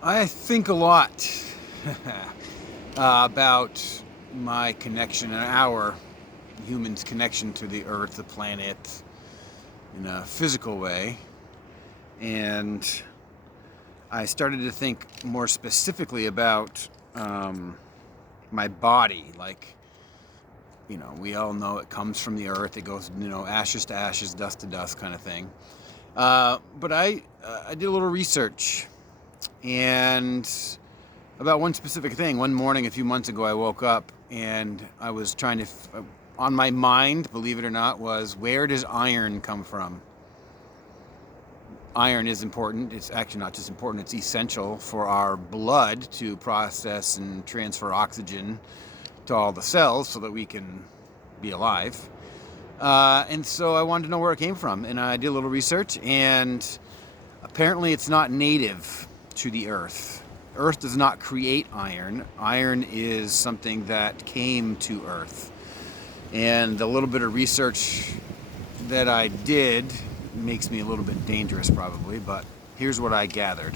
I think a lot about my connection and our humans' connection to the Earth, the planet, in a physical way. And I started to think more specifically about my body. Like, we all know it comes from the Earth. It goes, ashes to ashes, dust to dust kind of thing. But I did a little research and about one specific thing. One morning a few months ago, I woke up and I was trying to, on my mind, believe it or not, was where does iron come from? Iron is important. It's actually not just important, it's essential for our blood to process and transfer oxygen to all the cells so that we can be alive. And so I wanted to know where it came from. And I did a little research, and apparently it's not native to the Earth. Earth does not create iron. Iron is something that came to Earth. And the little bit of research that I did makes me a little bit dangerous, probably, but here's what I gathered.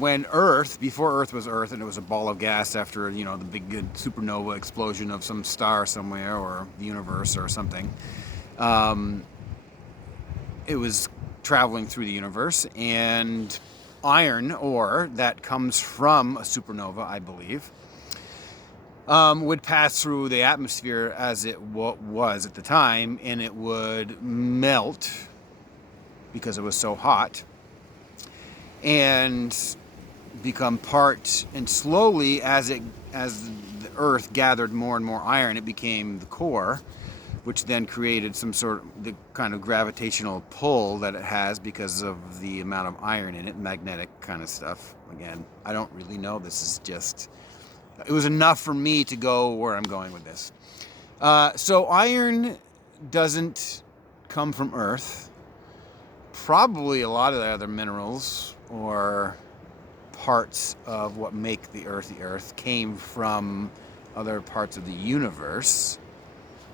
When Earth, before Earth was Earth, and it was a ball of gas after, the big good supernova explosion of some star somewhere or the universe or something, it was traveling through the universe, and iron ore that comes from a supernova, I believe, would pass through the atmosphere as it was at the time, and it would melt because it was so hot and become part. And slowly, as the Earth gathered more and more iron, it became the core, which then created some sort of the kind of gravitational pull that it has because of the amount of iron in it, magnetic kind of stuff. Again, I don't really know. This is just, it was enough for me to go where I'm going with this. So iron doesn't come from Earth. Probably a lot of the other minerals or parts of what make the Earth came from other parts of the universe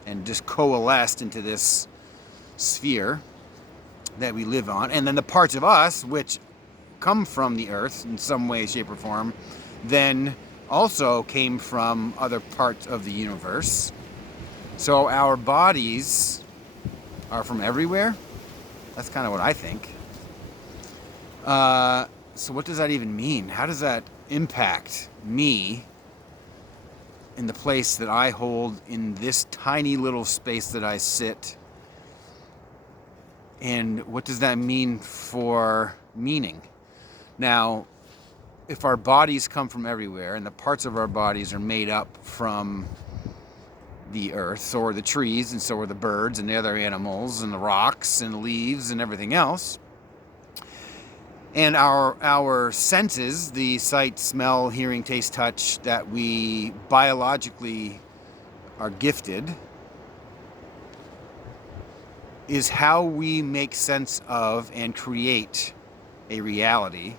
and just coalesced into this sphere that we live on. And then the parts of us which come from the Earth in some way, shape, or form, then also came from other parts of the universe. So our bodies are from everywhere. That's kind of what I think. So what does that even mean? How does that impact me in the place that I hold in this tiny little space that I sit? And what does that mean for meaning? Now, if our bodies come from everywhere and the parts of our bodies are made up from the Earth, so are the trees, and so are the birds and the other animals and the rocks and the leaves and everything else. And our senses, the sight, smell, hearing, taste, touch, that we biologically are gifted, is how we make sense of and create a reality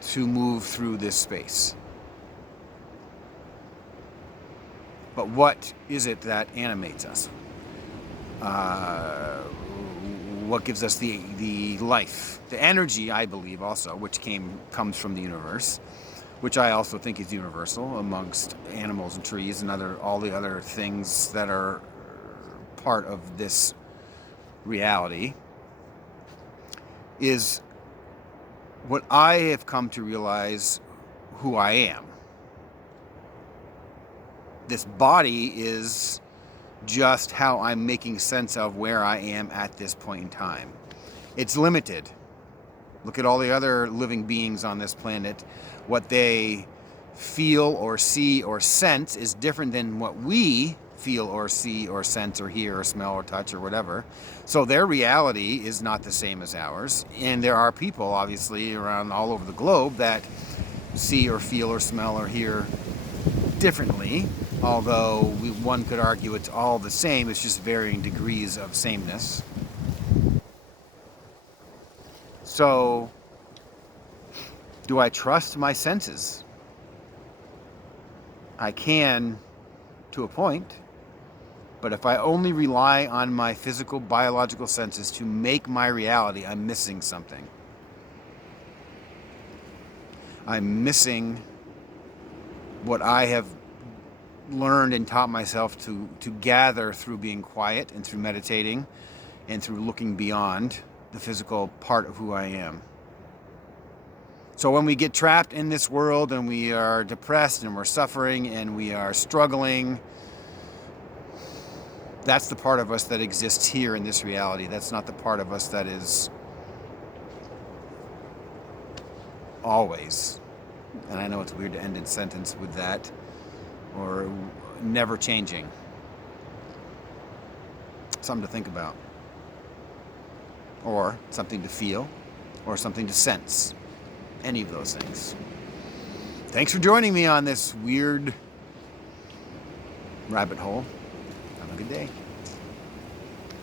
to move through this space. But what is it that animates us? What gives us the life, the energy, I believe, also, which comes from the universe, which I also think is universal amongst animals and trees and all the other things that are part of this reality, is what I have come to realize who I am. This body is just how I'm making sense of where I am at this point in time. It's limited. Look at all the other living beings on this planet. What they feel or see or sense is different than what we feel or see or sense or hear or smell or touch or whatever. So their reality is not the same as ours. And there are people, obviously, around all over the globe that see or feel or smell or hear differently, although one could argue it's all the same. It's just varying degrees of sameness. So, do I trust my senses? I can, to a point, but if I only rely on my physical, biological senses to make my reality, I'm missing something. I'm missing what I have learned and taught myself to gather through being quiet and through meditating and through looking beyond the physical part of who I am. So when we get trapped in this world and we are depressed and we're suffering and we are struggling, that's the part of us that exists here in this reality. That's not the part of us that is always. And I know it's weird to end a sentence with that, or never changing. Something to think about, or something to feel, or something to sense. Any of those things. Thanks for joining me on this weird rabbit hole. Have a good day.